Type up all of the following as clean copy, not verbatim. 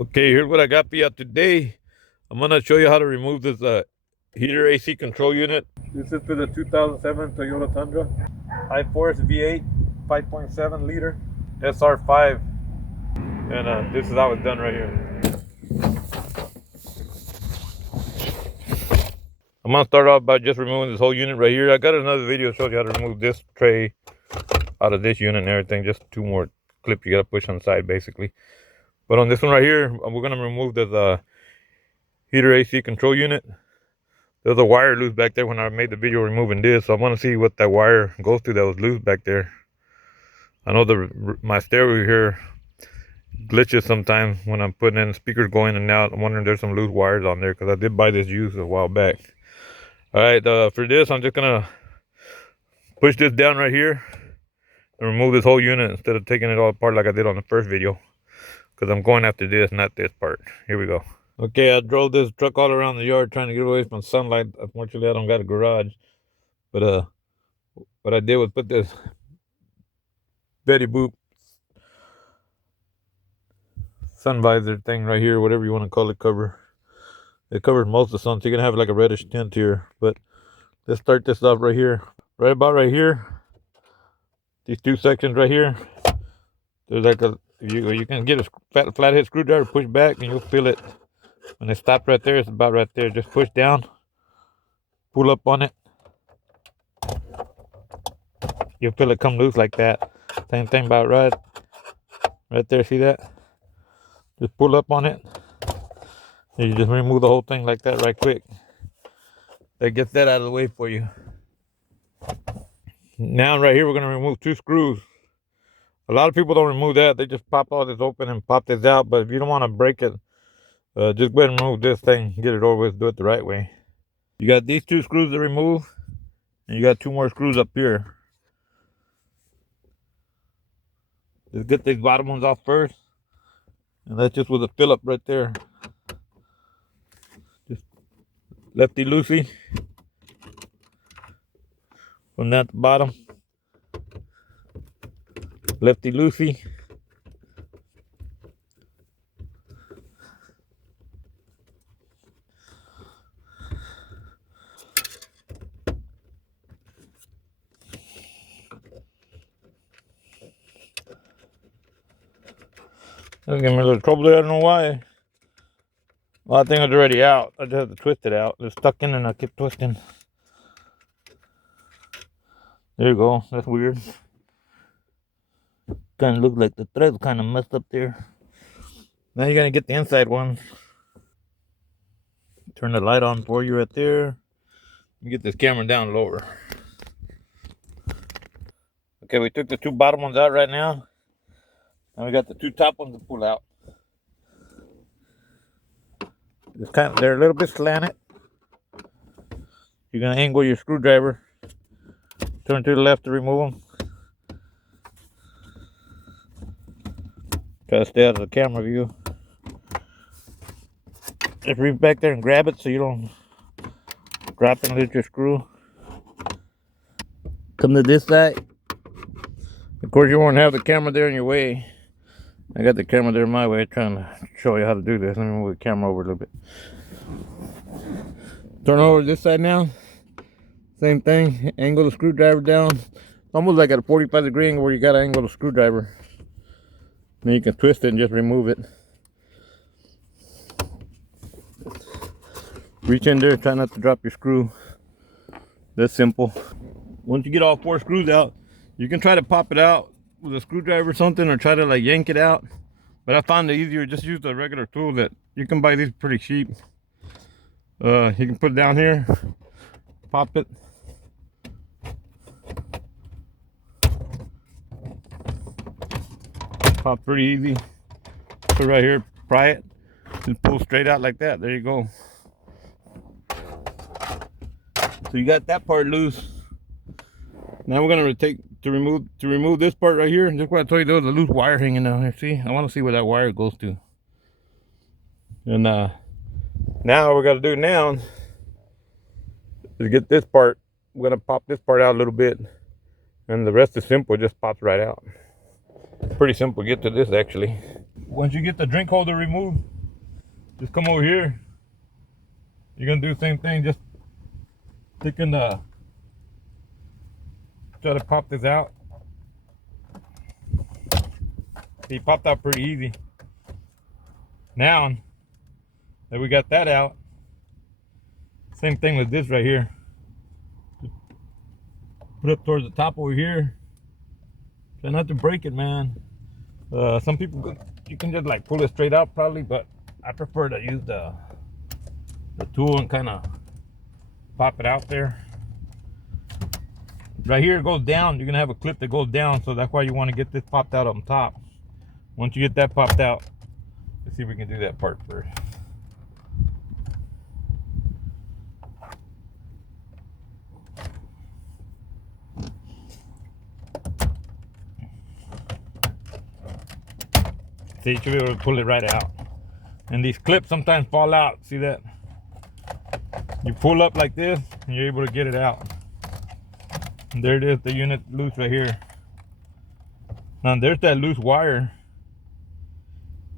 Okay, here's what I got for you today. I'm gonna show you how to remove this heater AC control unit. This is for the 2007 Toyota Tundra, high force V8, 5.7 liter, SR5, and this is how it's done right here. I'm gonna start off by just removing this whole unit right here. I got another video showing you how to remove this tray out of this unit and everything. Just two more clips you gotta push on the side, basically. But on this one right here, we're gonna remove this heater AC control unit. There's a wire loose back there when I made the video removing this, so I want to see what that wire goes to that was loose back there. I know my stereo here glitches sometimes when I'm putting in speakers going in and out. I'm wondering if there's some loose wires on there because I did buy this used a while back. Alright, for this I'm just gonna push this down right here and remove this whole unit instead of taking it all apart like I did on the first video, because I'm going after this, not this part. Here we go. Okay, I drove this truck all around the yard trying to get away from sunlight. Unfortunately, I don't got a garage. But what I did was put this Betty Boop sun visor thing right here, whatever you want to call it, cover. It covers most of the sun, so you're gonna have like a reddish tint here. But let's start this off right here. Right about right here. These two sections right here. There's like you can get a flathead screwdriver, push back, and you'll feel it. When it stops right there, it's about right there. Just push down, pull up on it. You'll feel it come loose like that. Same thing about right there. See that? Just pull up on it. And you just remove the whole thing like that right quick. That gets that out of the way for you. Now right here we're gonna remove two screws. A lot of people don't remove that. They just pop all this open and pop this out. But if you don't want to break it, just go ahead and remove this thing. Get it over with. Do it the right way. You got these two screws to remove, and you got two more screws up here. Just get these bottom ones off first, and that's just with a Phillips right there. Just lefty loosey from that to bottom. Lefty loosey. That'll give me a little trouble there. I don't know why. Well, I think it's already out. I just have to twist it out. It's stuck in and I keep twisting. There you go. That's weird. Kind of looks like the thread's kind of messed up there. Now you're going to get the inside one. Turn the light on for you right there. Get this camera down lower. Okay, we took the two bottom ones out right now. Now we got the two top ones to pull out. They're a little bit slanted. You're gonna angle your screwdriver. Turn to the left to remove them. Try to stay out of the camera view. Just reach back there and grab it so you don't drop and lose your screw. Come to this side. Of course, you won't have the camera there in your way. I got the camera there my way, trying to show you how to do this. Let me move the camera over a little bit. Turn over this side now. Same thing. Angle the screwdriver down. Almost like at a 45-degree angle where you got to angle the screwdriver. Then you can twist it and just remove it. Reach in there, try not to drop your screw. That's simple. Once you get all four screws out, you can try to pop it out with a screwdriver or something, or try to like yank it out. But I found it easier, just use a regular tool that you can buy these pretty cheap. You can put it down here, pop it. Pop pretty easy. Put it right here, pry it, just pull straight out like that. There you go. So you got that part loose. Now we're gonna remove this part right here. Just what I told you, there was a loose wire hanging down here. See, I want to see where that wire goes to. And now what we got to do now is get this part. We're gonna pop this part out a little bit, and the rest is simple. It just pops right out. Pretty simple to get to this actually. Once you get the drink holder removed, just come over here. You're gonna do the same thing, just taking the, try to pop this out. He popped out pretty easy. Now that we got that out, same thing with this right here. Just put up towards the top over here. Try not to break it, man. Some people, you can just like pull it straight out probably, but I prefer to use the tool and kind of pop it out there. Right here it goes down. You're gonna have a clip that goes down, so that's why you want to get this popped out on top. Once you get that popped out, let's see if we can do that part first. See, you should be able to pull it right out. And these clips sometimes fall out. See that? You pull up like this and you're able to get it out. And there it is, the unit loose right here. Now there's that loose wire,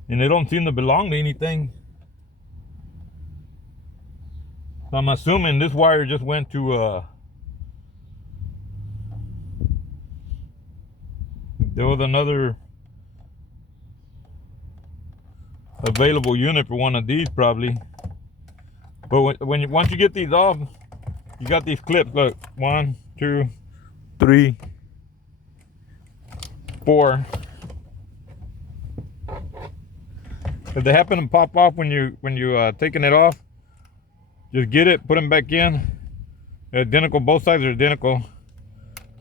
and they don't seem to belong to anything. So I'm assuming this wire just went to there was another available unit for one of these probably. But once you get these off, you got these clips. Look, 1, 2, 3, 4. If they happen to pop off when you taking it off, just get it, put them back in. They're identical, both sides are identical.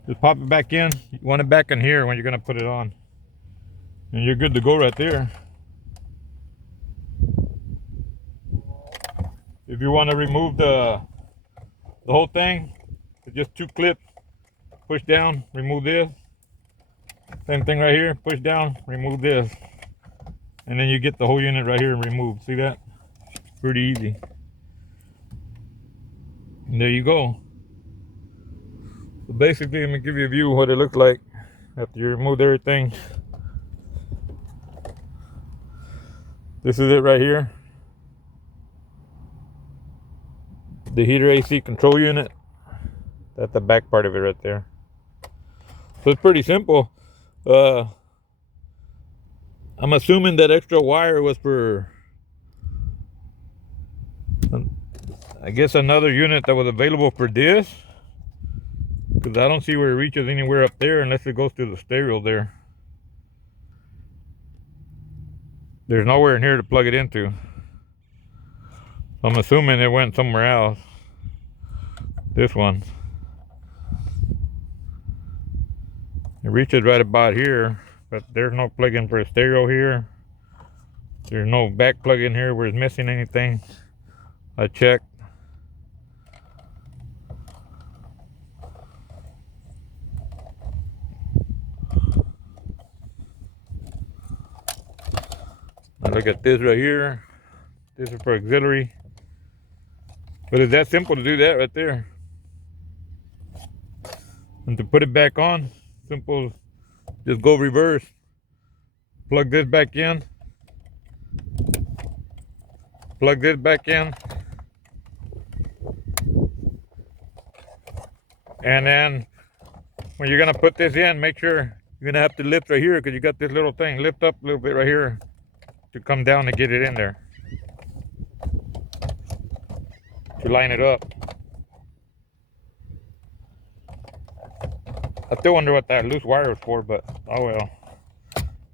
Just pop it back in. You want it back in here when you're gonna put it on, and you're good to go right there. If you want to remove the whole thing, it's just 2 clips. Push down, remove this. Same thing right here. Push down, remove this, and then you get the whole unit right here and removed. See that? Pretty easy. And there you go. So basically, let me give you a view of what it looks like after you remove everything. This is it right here. The heater AC control unit. That's the back part of it right there. So it's pretty simple. I'm assuming that extra wire was for, I guess, another unit that was available for this, because I don't see where it reaches anywhere up there unless it goes through the stereo there. There's nowhere in here to plug it into. I'm assuming it went somewhere else. This one. It reaches right about here, but there's no plug-in for a stereo here. There's no back plug-in here where it's missing anything. I checked. Now look at this right here. This is for auxiliary. But it's that simple to do that right there. And to put it back on, simple, just go reverse. Plug this back in. Plug this back in. And then when you're gonna put this in, make sure you're gonna have to lift right here because you got this little thing. Lift up a little bit right here to come down and get it in there. To line it up. I still wonder what that loose wire was for, but oh well.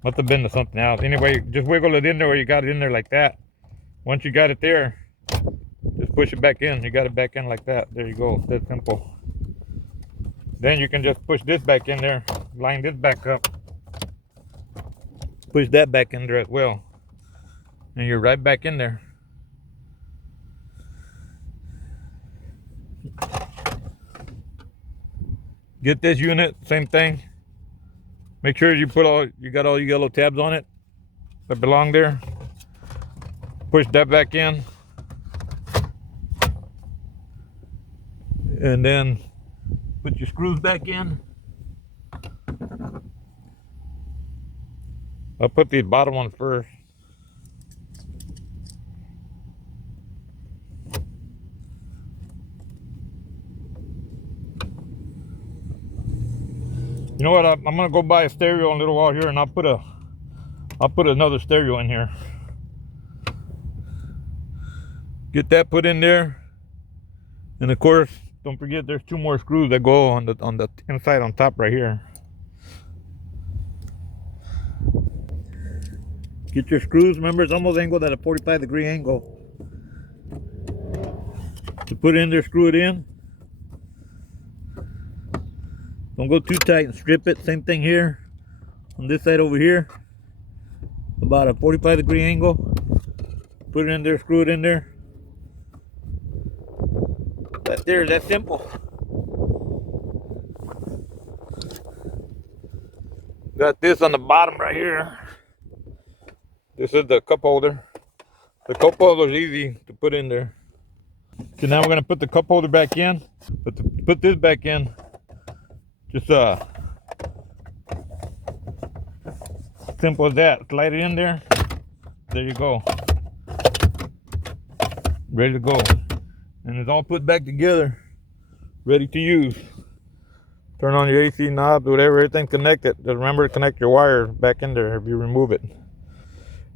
Must have been to something else. Anyway, just wiggle it in there where you got it in there like that. Once you got it there, just push it back in. You got it back in like that. There you go. That's simple. Then you can just push this back in there, line this back up, push that back in there as well, and you're right back in there. Get this unit, same thing. Make sure you got all your yellow tabs on it that belong there. Push that back in, and then put your screws back in. I'll put these bottom ones first. You know what? I'm gonna go buy a stereo in a little while here, and I'll put another stereo in here. Get that put in there, and of course, don't forget there's 2 more screws that go on the inside on top right here. Get your screws. Remember, it's almost angled at a 45-degree angle. To put it in there, screw it in. Don't go too tight and strip it. Same thing here on this side over here, about a 45-degree angle. Put it in there, screw it in there. That there, that's simple. Got this on the bottom right here. This is the cup holder. The cup holder is easy to put in there. So now we're gonna put the cup holder back in. But to put this back in, just simple as that. Slide it in there. There you go. Ready to go. And it's all put back together, ready to use. Turn on your AC knobs, whatever, everything's connected. Just remember to connect your wire back in there if you remove it.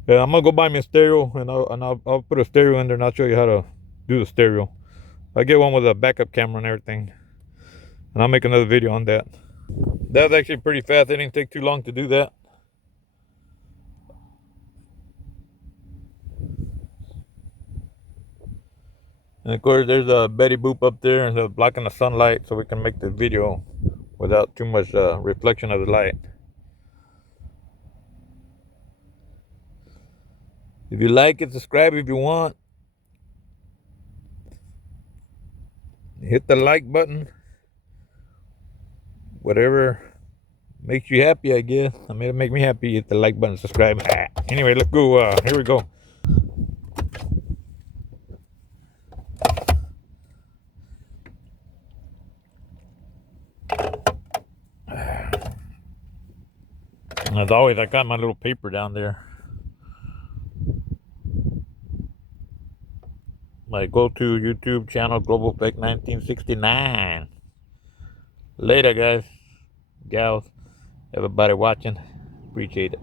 Yeah, I'm gonna go buy me a stereo, and I'll put a stereo in there, and I'll show you how to do the stereo. I get one with a backup camera and everything, and I'll make another video on that. That was actually pretty fast. It didn't take too long to do that. And of course, there's a Betty Boop up there, and it's blocking the sunlight, so we can make the video without too much reflection of the light. If you like it, subscribe if you want. Hit the like button. Whatever makes you happy, I guess. I mean, it make me happy. Hit the like button, subscribe. Anyway, let's go. Here we go. As always, I got my little paper down there. My go-to YouTube channel, Global Fake 1969. Later, guys, gals, everybody watching. Appreciate it.